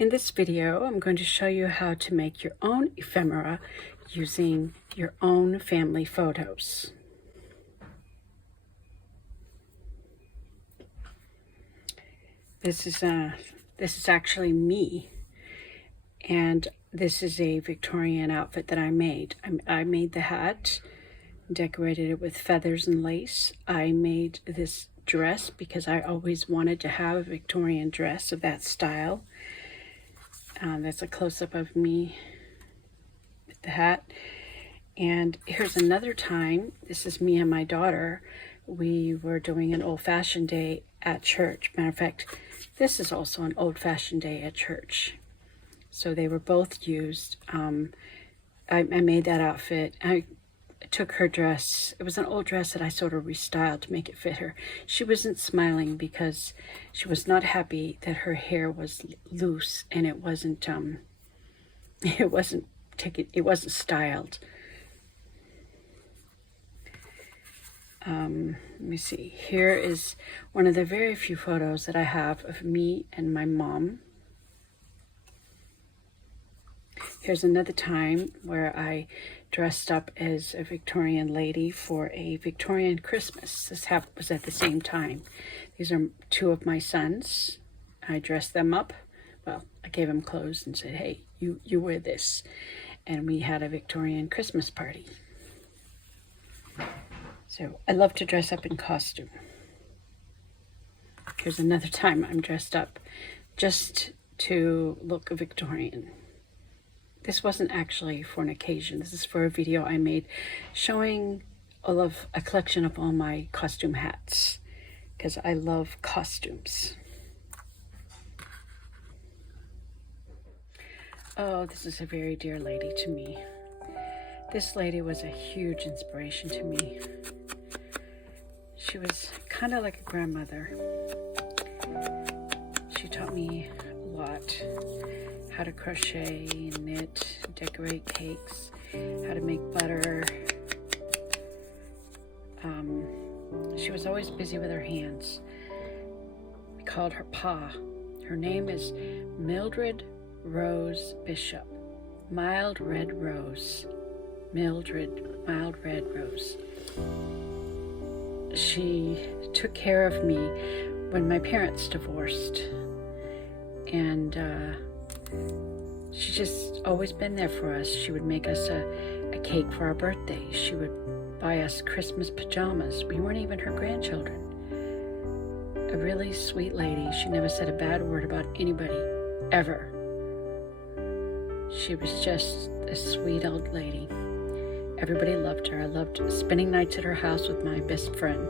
In this video, I'm going to show you how to make your own ephemera using your own family photos. This is actually me, and this is a Victorian outfit that I made. I made the hat, decorated it with feathers and lace. I made this dress because I always wanted to have a Victorian dress of that style. That's a close-up of me with the hat. And here's another time. This is me and my daughter. We were doing an old-fashioned day at church. Matter of fact, this is also an old-fashioned day at church. So they were both used. I made that outfit. I took her dress. It was an old dress that I sort of restyled to make it fit her. She wasn't smiling because she was not happy that her hair was loose and it wasn't styled. Let me see. Here is one of the very few photos that I have of me and my mom. Here's another time where I dressed up as a Victorian lady for a Victorian Christmas. This was at the same time. These are two of my sons. I dressed them up. Well, I gave them clothes and said, hey, you wear this. And we had a Victorian Christmas party. So I love to dress up in costume. Here's another time I'm dressed up just to look Victorian. This wasn't actually for an occasion. This is for a video I made showing a collection of all my costume hats because I love costumes. Oh, this is a very dear lady to me. This lady was a huge inspiration to me. She was kind of like a grandmother. She taught me a lot. How to crochet, knit, decorate cakes, how to make butter. She was always busy with her hands. We called her Pa. Her name is Mildred Rose Bishop. Mild Red Rose. Mildred, Mild Red Rose. She took care of me when my parents divorced. And she's just always been there for us. She would make us a cake for our birthdays. She would buy us Christmas pajamas. We weren't even her grandchildren. A really sweet lady. She never said a bad word about anybody, ever. She was just a sweet old lady. Everybody loved her. I loved spending nights at her house with my best friend.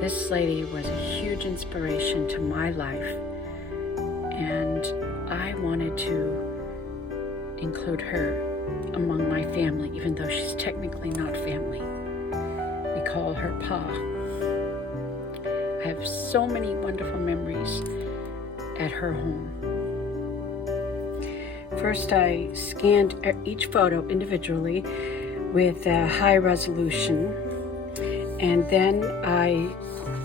This lady was a huge inspiration to my life. And I wanted to include her among my family, even though she's technically not family. We call her Pa. I have so many wonderful memories at her home. First, I scanned each photo individually with a high resolution, and then I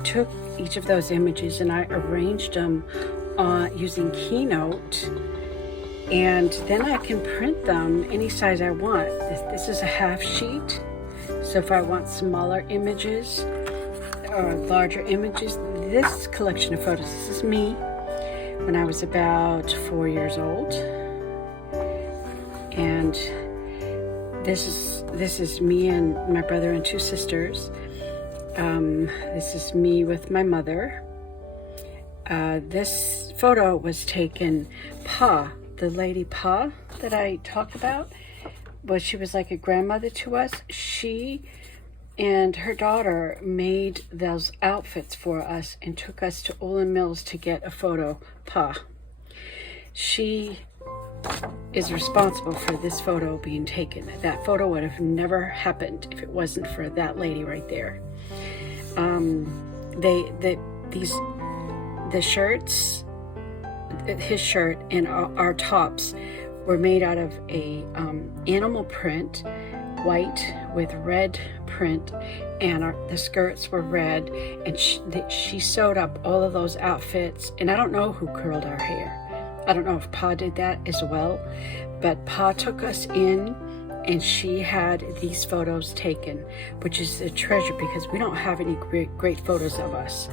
took each of those images and I arranged them using Keynote, and then I can print them any size I want. This is a half sheet, so if I want smaller images or larger images, this collection of photos, this is me when I was about 4 years old, and this is me and my brother and two sisters. This is me with my mother. This photo was taken, Pa, the lady Pa that I talked about, but she was like a grandmother to us. She and her daughter made those outfits for us and took us to Olin Mills to get a photo, Pa. She is responsible for this photo being taken. That photo would have never happened if it wasn't for that lady right there. The shirts, his shirt and our tops were made out of a animal print, white with red print, and the skirts were red, and she sewed up all of those outfits, and I don't know who curled our hair. I don't know if Pa did that as well, but Pa took us in and she had these photos taken, which is a treasure because we don't have any great photos of us.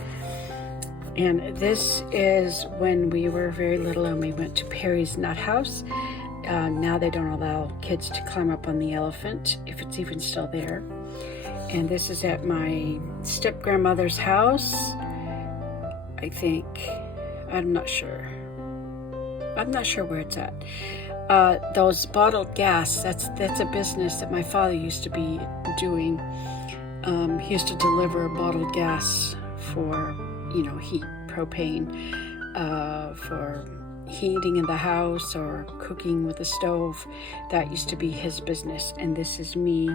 And this is when we were very little and we went to Perry's Nut House. Now they don't allow kids to climb up on the elephant, if it's even still there. And this is at my step-grandmother's house, I think. I'm not sure. I'm not sure where it's at. Those bottled gas, that's a business that my father used to be doing. He used to deliver bottled gas for, you know, heat, propane, for heating in the house or cooking with a stove. That used to be his business. And this is me,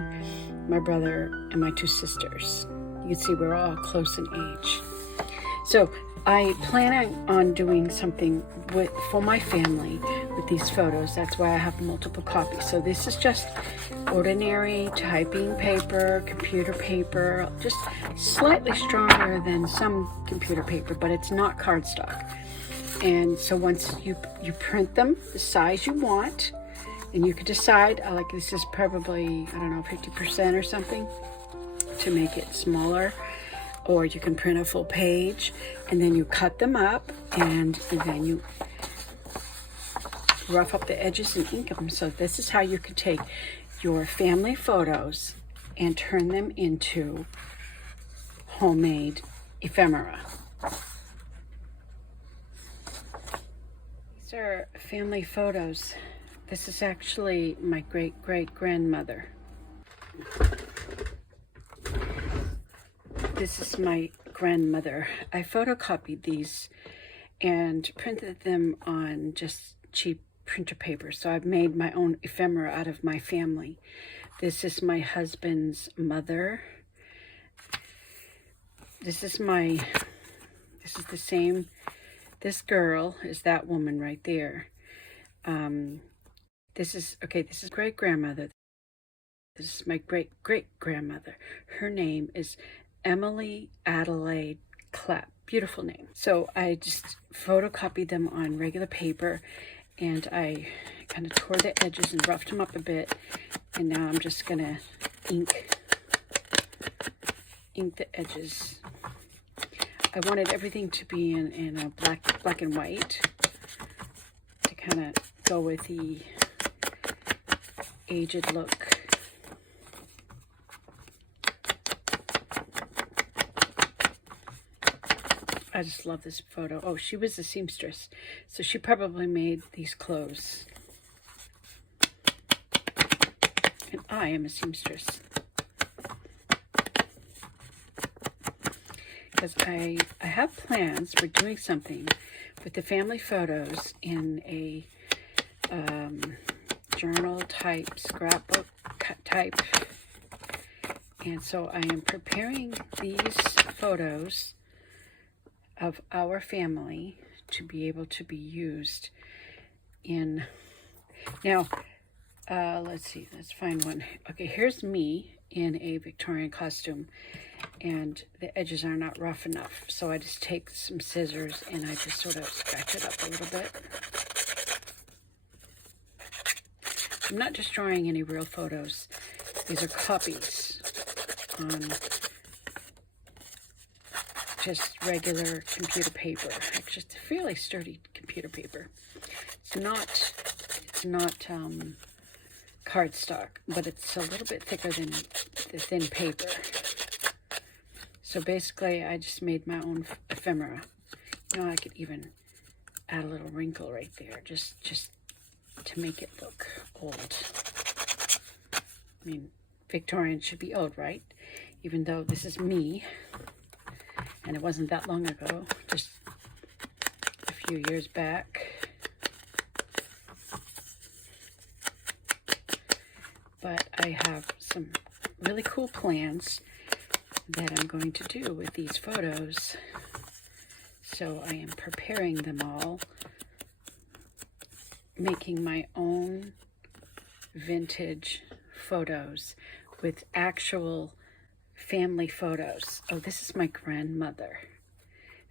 my brother, and my two sisters. You can see we're all close in age. So I plan on doing something for my family with these photos. That's why I have multiple copies. So this is just ordinary typing paper, computer paper, just slightly stronger than some computer paper, but it's not cardstock. And so once you print them the size you want, and you could decide, like this is probably, I don't know, 50% or something, to make it smaller. Or you can print a full page, and then you cut them up, and then you rough up the edges and ink them. So this is how you could take your family photos and turn them into homemade ephemera. These are family photos. This is actually my great-great-grandmother. This is my grandmother. I photocopied these and printed them on just cheap printer paper. So I've made my own ephemera out of my family. This is my husband's mother. This is the same, this girl is that woman right there. This is great-grandmother. This is my great-great-grandmother. Her name is Emily Adelaide Clapp. Beautiful name. So I just photocopied them on regular paper, and I kind of tore the edges and roughed them up a bit. And now I'm just gonna ink the edges. I wanted everything to be in a black and white to kind of go with the aged look. I just love this photo. Oh, she was a seamstress, so she probably made these clothes. And I am a seamstress. Because I have plans for doing something with the family photos in a journal type, scrapbook type. And so I am preparing these photos of our family to be able to be used in, now, let's see, let's find one. Okay, here's me in a Victorian costume, and the edges are not rough enough, so I just take some scissors and I just sort of scratch it up a little bit. I'm not destroying any real photos. These are copies on just regular computer paper. It's just a fairly sturdy computer paper. It's not cardstock, but it's a little bit thicker than the thin paper. So basically, I just made my own ephemera. You know, I could even add a little wrinkle right there, just to make it look old. I mean, Victorian should be old, right? Even though this is me. And it wasn't that long ago, just a few years back. But I have some really cool plans that I'm going to do with these photos. So I am preparing them all, making my own vintage photos with actual family photos. Oh, this is my grandmother.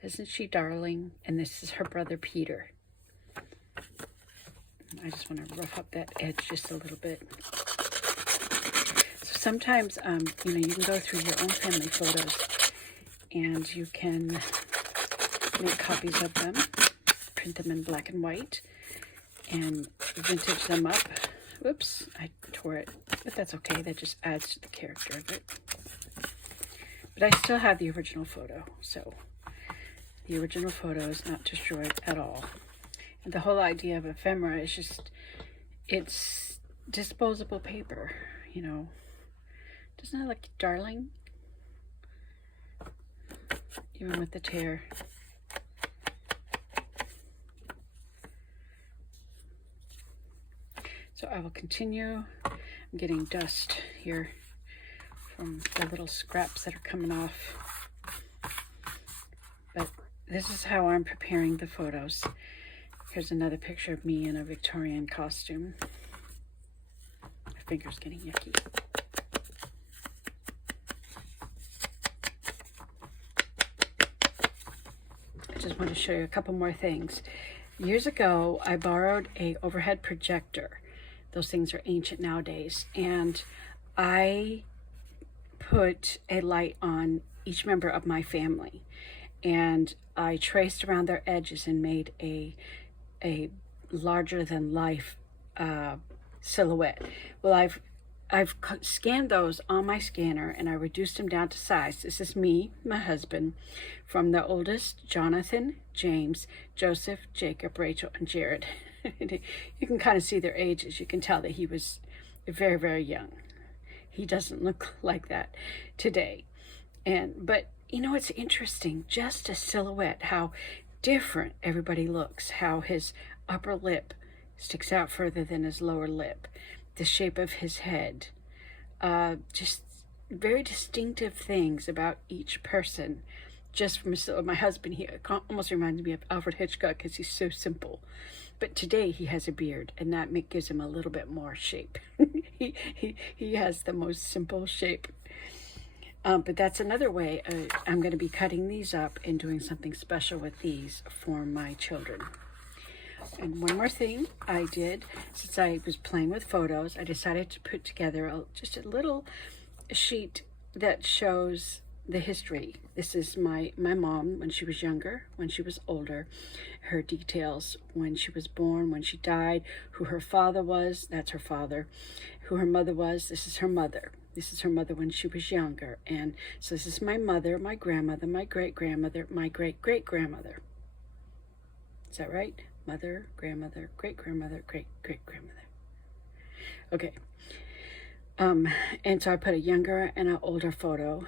Isn't she darling? And this is her brother Peter. I just want to rough up that edge just a little bit. So sometimes, you know, you can go through your own family photos and you can make copies of them, print them in black and white, and vintage them up. Whoops, I tore it, but that's okay. That just adds to the character of it. But I still have the original photo, so the original photo is not destroyed at all. And the whole idea of ephemera is just, it's disposable paper, you know. Doesn't that look darling? Even with the tear. So I will continue. I'm getting dust here from the little scraps that are coming off. But this is how I'm preparing the photos. Here's another picture of me in a Victorian costume. My finger's getting yucky. I just want to show you a couple more things. Years ago, I borrowed an overhead projector. Those things are ancient nowadays. And I put a light on each member of my family. And I traced around their edges and made a larger than life silhouette. Well, I've scanned those on my scanner and I reduced them down to size. This is me, my husband, from the oldest, Jonathan, James, Joseph, Jacob, Rachel, and Jared. You can kind of see their ages. You can tell that he was very, very young. He doesn't look like that today. But you know, it's interesting, just a silhouette, how different everybody looks, how his upper lip sticks out further than his lower lip, the shape of his head, just very distinctive things about each person. Just from my husband, he almost reminds me of Alfred Hitchcock because he's so simple. But today he has a beard, and that gives him a little bit more shape. he has the most simple shape. But that's another way. I'm going to be cutting these up and doing something special with these for my children. And one more thing I did, since I was playing with photos, I decided to put together just a little sheet that shows the history. This is my mom when she was younger, when she was older, her details, when she was born, when she died, who her father was, that's her father, who her mother was, this is her mother. This is her mother when she was younger. And so this is my mother, my grandmother, my great-grandmother, my great-great-grandmother. Is that right? Mother, grandmother, great-grandmother, great-great-grandmother. Okay. And so I put a younger and an older photo.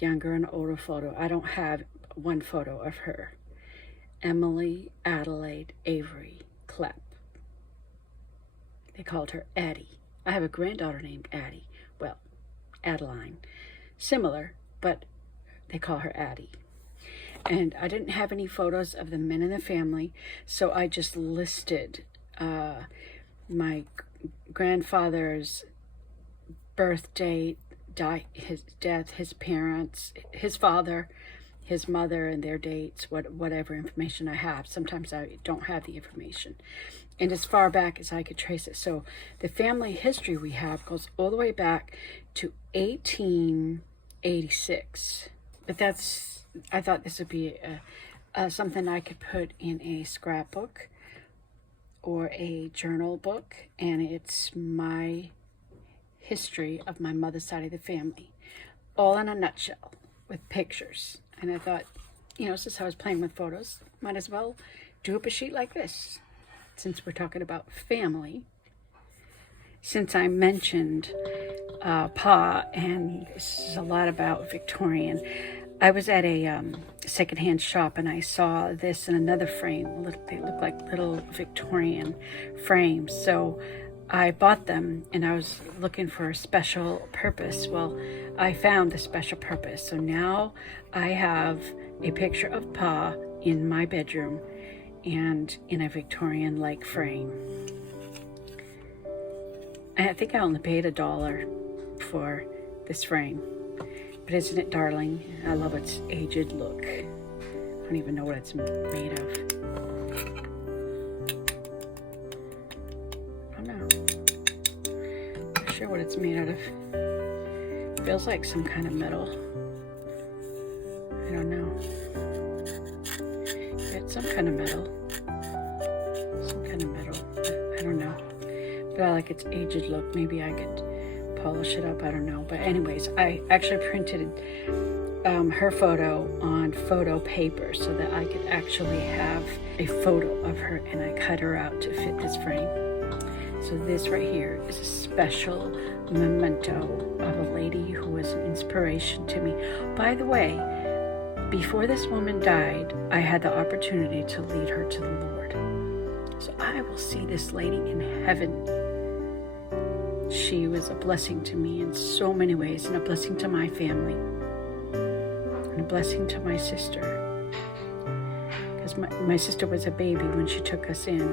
Younger and older photo. I don't have one photo of her. Emily Adelaide Avery Clapp. They called her Addie. I have a granddaughter named Addie. Well, Adeline. Similar, but they call her Addie. And I didn't have any photos of the men in the family, so I just listed my grandfather's birth date, his death, his parents, his father, his mother, and their dates, whatever information I have. Sometimes I don't have the information. And as far back as I could trace it. So the family history we have goes all the way back to 1886. But I thought this would be something I could put in a scrapbook or a journal book. And it's my history of my mother's side of the family, all in a nutshell with pictures. And I thought, you know, since I was playing with photos, might as well do up a sheet like this, since we're talking about family. Since I mentioned Pa, and this is a lot about Victorian, I was at a secondhand shop and I saw this in another frame. They look like little Victorian frames. So I bought them and I was looking for a special purpose. Well, I found the special purpose. So now I have a picture of Pa in my bedroom and in a Victorian-like frame. I think I only paid $1 for this frame. But isn't it darling? I love its aged look. I don't even know what it's made of. sure what it's made out of. Feels like some kind of metal. I don't know. Yeah, it's some kind of metal. Some kind of metal. I don't know. But I like its aged look. Maybe I could polish it up. I don't know. But anyways, I actually printed her photo on photo paper so that I could actually have a photo of her, and I cut her out to fit this frame. So this right here is a special memento of a lady who was an inspiration to me. By the way, before this woman died, I had the opportunity to lead her to the Lord. So I will see this lady in heaven. She was a blessing to me in so many ways, and a blessing to my family, and a blessing to my sister. Because my sister was a baby when she took us in,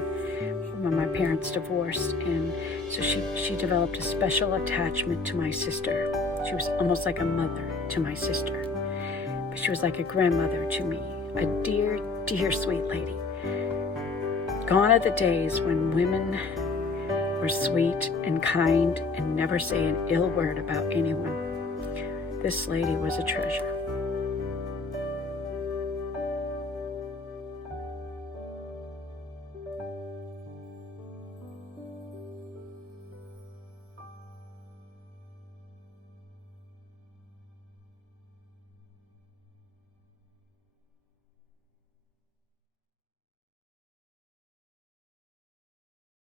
when my parents divorced, and so she developed a special attachment to my sister. She was almost like a mother to my sister, but she was like a grandmother to me, a dear, dear sweet lady. Gone are the days when women were sweet and kind and never say an ill word about anyone. This lady was a treasure.